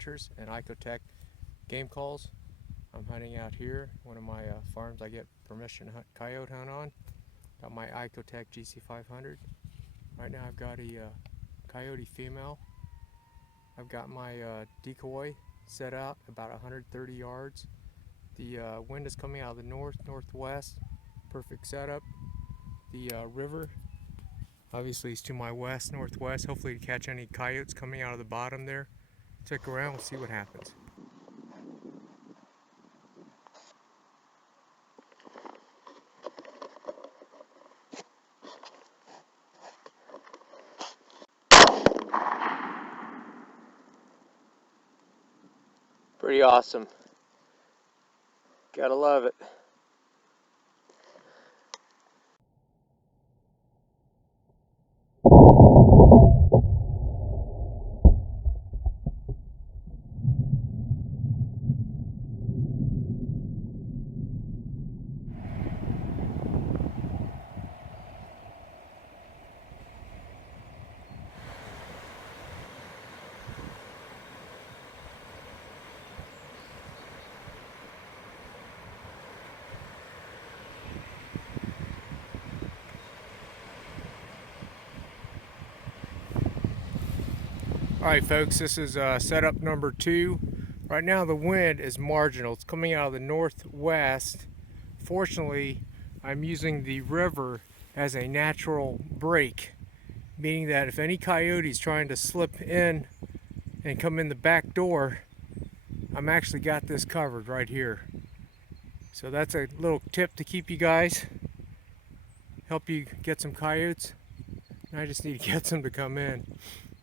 Adventures and ICOtec game calls. I'm hunting out here, one of my farms I get permission to hunt coyote hunt on. Got my ICOtec gc500. Right now I've got a coyote female. I've got my decoy set out about 130 yards. The wind is coming out of the northwest. Perfect setup. The river obviously is to my northwest. Hopefully to catch any coyotes coming out of the bottom there. Check around, we'll see what happens. Pretty awesome. Gotta love it. Alright folks, this is setup number 2. Right now the wind is marginal. It's coming out of the northwest. Fortunately, I'm using the river as a natural break, meaning that if any coyotes trying to slip in and come in the back door, I'm actually got this covered right here. So that's a little tip to keep you guys, help you get some coyotes. I just need to get some to come in.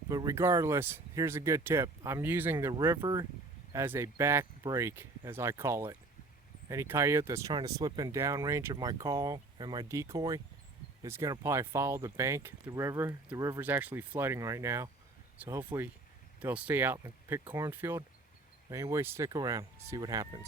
But regardless, here's a good tip. I'm using the river as a back break, as I call it. Any coyote that's trying to slip in downrange of my call and my decoy is going to probably follow the bank, the river. The river's actually flooding right now, so hopefully they'll stay out and pick cornfield. But anyway, stick around, see what happens.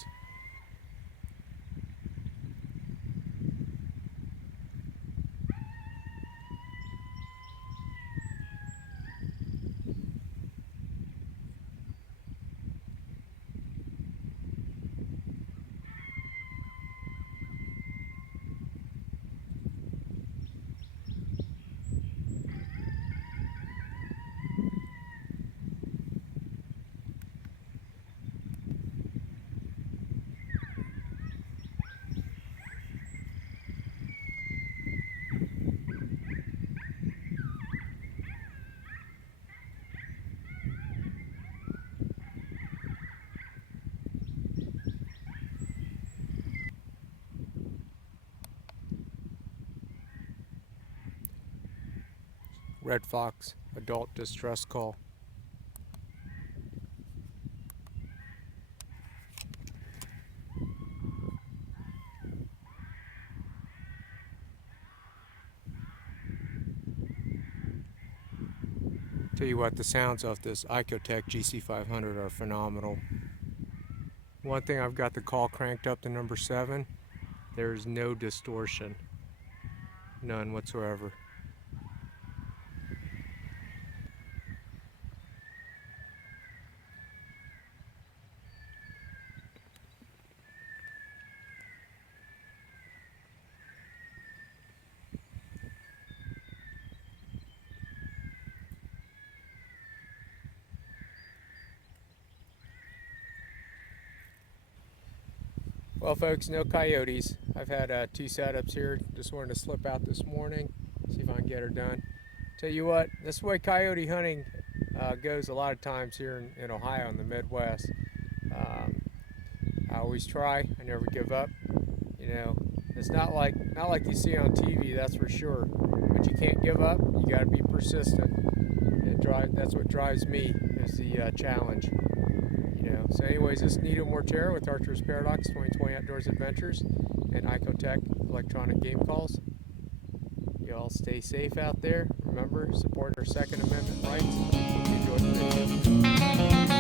Red fox, adult distress call. Tell you what, the sounds of this ICOtec gc500 are phenomenal. One thing, I've got the call cranked up to number 7. There's no distortion, none whatsoever. Well folks, no coyotes. I've had 2 setups here. Just wanted to slip out this morning, see if I can get her done. Tell you what, this is the way coyote hunting goes a lot of times here in Ohio in the Midwest. I always try, I never give up. You know, it's not like you see on TV, that's for sure. But you can't give up, you gotta be persistent. That's what drives me, is the challenge. So anyways, this is Nito Mortera with Archersparadox2020 Outdoors Adventures and ICOtec electronic game calls. You all stay safe out there. Remember, support our Second Amendment rights. Enjoy the video.